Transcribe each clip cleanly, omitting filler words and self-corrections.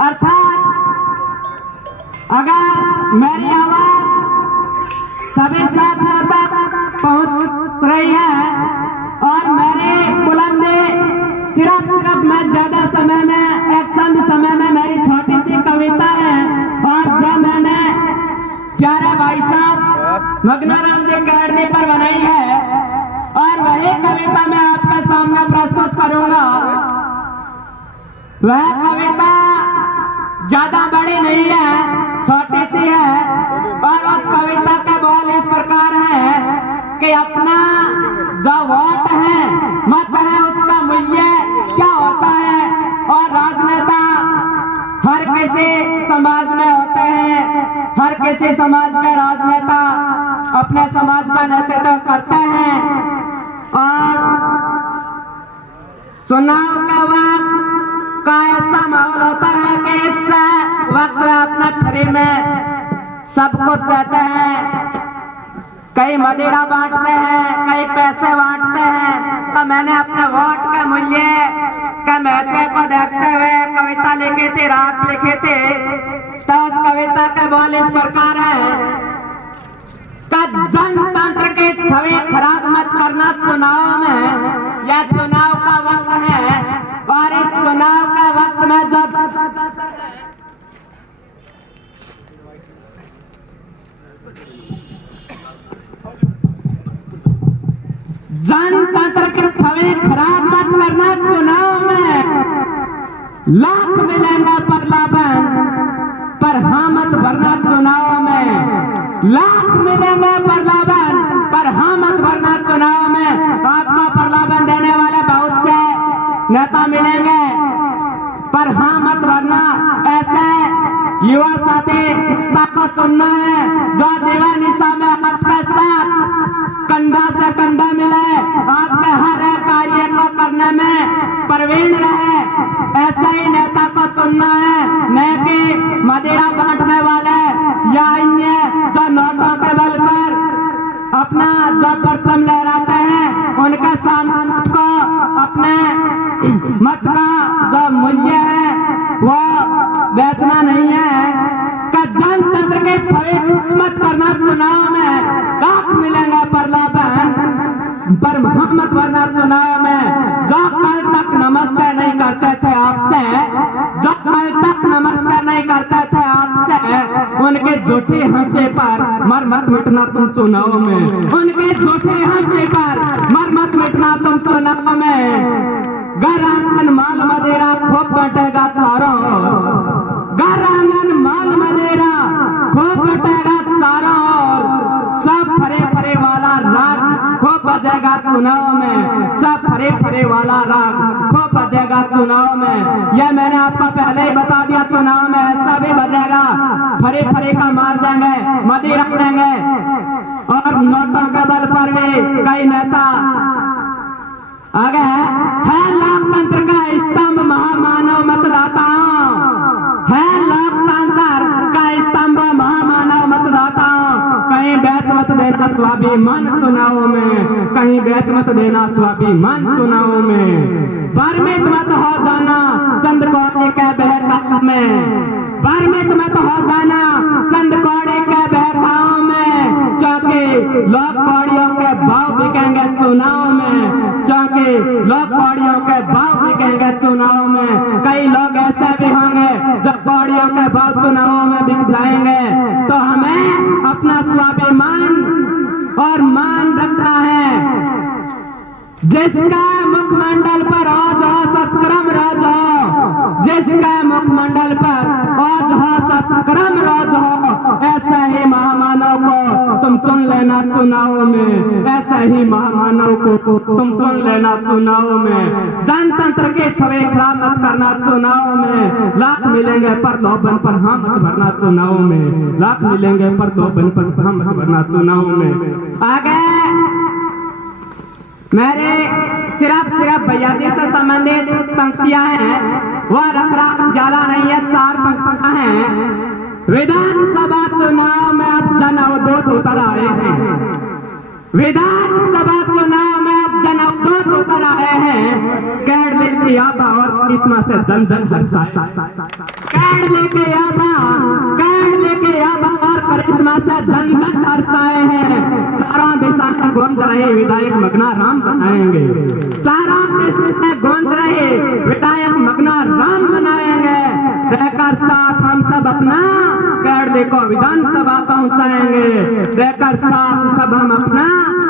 अर्थात अगर मेरी आवाज सभी साथियों तक पहुंच रही है और मेरे बुलंदी सिर्फ मैं ज्यादा समय में एक चंद समय में मेरी छोटी सी कविता है और जो मैंने प्यारे भाई साहब मगनाराम जी अकेडमी पर बनाई है और वही कविता मैं आपके सामने प्रस्तुत करूंगा। वह कविता ज्यादा बड़ी नहीं है, छोटी सी है और उस कविता के बोल इस प्रकार है कि अपना जो वोट है, मत है, उसका मूल्य क्या होता है और राजनेता हर किसी समाज में होते हैं। हर किसी समाज के राजनेता अपने समाज का नेतृत्व करते हैं और चुनाव का वक्त का ऐसा माहौल होता है कि इस वक्त अपने फ्री में सब कुछ देते हैं। कई मदिरा बांटते हैं, कई पैसे बांटते हैं। तो मैंने अपने वोट के मूल्य के महत्व को देखते हुए कविता लिखी थी, रात लिखी थी। तो उस कविता के बोल इस प्रकार है कि जनतंत्र की छवि खराब मत करना चुनाव में। यह चुनाव का वक्त है और इस चुनाव के वक्त में जब जनतंत्र की छवि खराब मत करना चुनाव में। लाख मिलेंगे पर लाभन पर हाँ मत भरना चुनाव में। लाख मिलेंगे पर लाभन पर हाँ मत भरना चुनाव में। आपको प्रलाभन देने वाले बहुत से नेता मिलेंगे पर हाँ मत भरना। ऐसे युवा साथी को चुनना है जो दीवानिशा में आपके साथ कंधा से कंधा मिले, आपके हर एक कार्य को करने में प्रवीण रहे। ऐसे ही नेता को चुनना है, न कि मदिरा बांटने वाले या अन्य जो नोटों के बल पर अपना जो परचम लहराते हैं उनके सामने को अपने मत का जो मूल्य है वो बेचना नहीं है। का जनतंत्र के छवि मत करना चुनाव में। लाख मिलेंगे पर लाभन पर मत भरना चुनाव में। जो कल तक नमस्ते नहीं करते थे आपसे, जो कल तक नमस्ते नहीं करते थे आपसे, उनके झूठे हंसे पर मर मत मिटना तुम चुनाव में। उनके झूठे हंसे पर मर मत मिटना तुम चुनाव में। घर आंगन माल मदिरा खूब बटेगा चारों ओर। घर आंगन माल मदिरा खूब बटेगा चारों ओर। सब फरे फरे वाला राग खूब बजेगा चुनाव में। सब फरे फरे वाला राग खूब बजेगा चुनाव में। यह मैंने आपको पहले ही बता दिया, चुनाव में ऐसा भी बजेगा। फरे फरे का मार देंगे, मदिरा देंगे और नोटों के बल पर भी कई नेता आगे है। लोकतंत्र का स्तंभ महामानव मतदाताओं है। लोकतंत्र का स्तंभ महामानव मतदाताओं। कहीं बेच मत देना स्वाभिमान चुनाव में। कहीं बेच मत देना स्वाभिमान चुनाव में। परमित मत हो जाना चंद कौड़े के बहकाव में। परमित मत हो जाना चंद कौड़े के बहकाव में। क्योंकि लोग कौड़ियों के भाव बिकेंगे चुनाव में। क्योंकि लोग कौड़ियों के भाव बिकेंगे चुनाव में। कई लोग ऐसे भी होंगे जो कौड़ियों के भाव चुनावों में बिक जाएंगे। तो हमें अपना स्वाभिमान और मान रखना है। जिसका मुखमंडल पर आज हो सत्क्रम राज हो। जिसका मुखमंडल पर आज हो सत्क्रम राज हो। ऐसा ही महामानव को तुम चुन लेना चुनाव में। ऐसा ही महामानव को तुम चुन लेना चुनाव में। जनतंत्र के छवि खराब मत करना चुनाव में। लाख मिलेंगे पर लोभन पर हाँ मत भरना चुनाव में। लाख मिलेंगे पर लोभन पर हाँ मत भरना चुनाव में। आगे मेरे सिर्फ भैया जी से संबंधित पंक्तियां हैं, वह रख जाला नहीं है। 4 पंक्तियां हैं। विधानसभा चुनाव में अब जन अवधूत उतर आए हैं। विधानसभा चुनाव में अब जन अवधूत उतर आए हैं। कैडर की यादा और इस करिश्मा से जन जन हर्षाए। कैड लेके आबा और करिश्मा से जन जन हर्षाए हैं। चारों दिशा में गूंज रहे विधायक मगना राम बनाएंगे। चारों दिशा में गूंज रहे विधायक मगना राम बनाएंगे। रहकर साथ हम सब अपना कैडले को विधानसभा पहुंचाएंगे। रहकर साथ सब हम अपना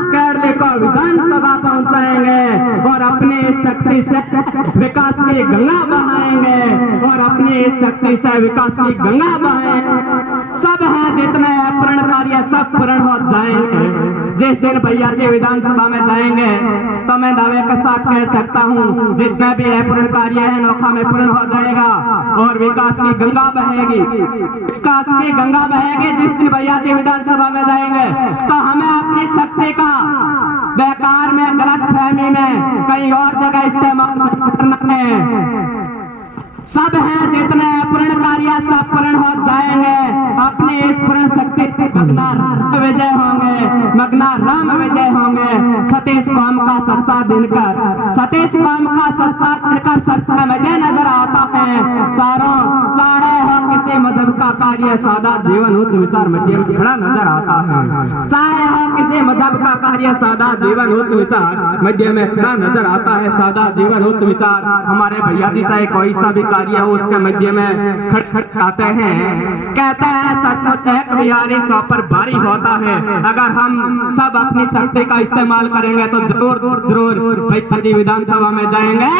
कैडले को विधानसभा पहुंचाएंगे और अपने शक्ति से विकास की गंगा बहाएंगे और अपनी शक्ति से विकास की गंगा बहाएंगे। सब हैं जितने पूर्ण कार्य सब पूर्ण हो जाएंगे। जिस दिन भैया जी विधानसभा में जाएंगे तो मैं दावे के साथ कह सकता हूँ जितना भी है पूर्ण कार्य है नोखा में पूर्ण हो जाएगा और विकास की गंगा बहेगी। विकास की गंगा बहेगी। जिस दिन भैया जी विधानसभा में जाएंगे तो हमें अपनी शक्ति का बेकार में गलत फहमी में कहीं और जगह इस्तेमाल करना है। सब हैं जितने पूर्ण कार्य सब पूर्ण हो जाएंगे। अपनी इस पूर्ण शक्ति मगना राम विजय होंगे। मगना राम विजय होंगे। सतीश कौम का सच्चा दिनकर सत्ता विजय नजर आता है। चारे हो किसी मजहब का कार्य सादा जीवन उच्च विचार मध्यम खड़ा नजर आता है। चाहे हो किसी मजहब का कार्य सादा जीवन उच्च विचार मध्य में खड़ा नजर आता है। सादा जीवन उच्च विचार हमारे भैया जी चाहे कोई सा भी कार्य हो उसके मध्य में खड़ आते हैं। कहते हैं सचमुच एक बिहारी 100 पर भारी होता है। अगर हम सब अपनी शक्ति का इस्तेमाल करेंगे तो जरूर भैया जी विधानसभा में जाएंगे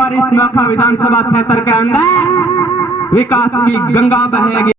और इस नोखा विधानसभा क्षेत्र के अंदर विकास की गंगा बहेगी।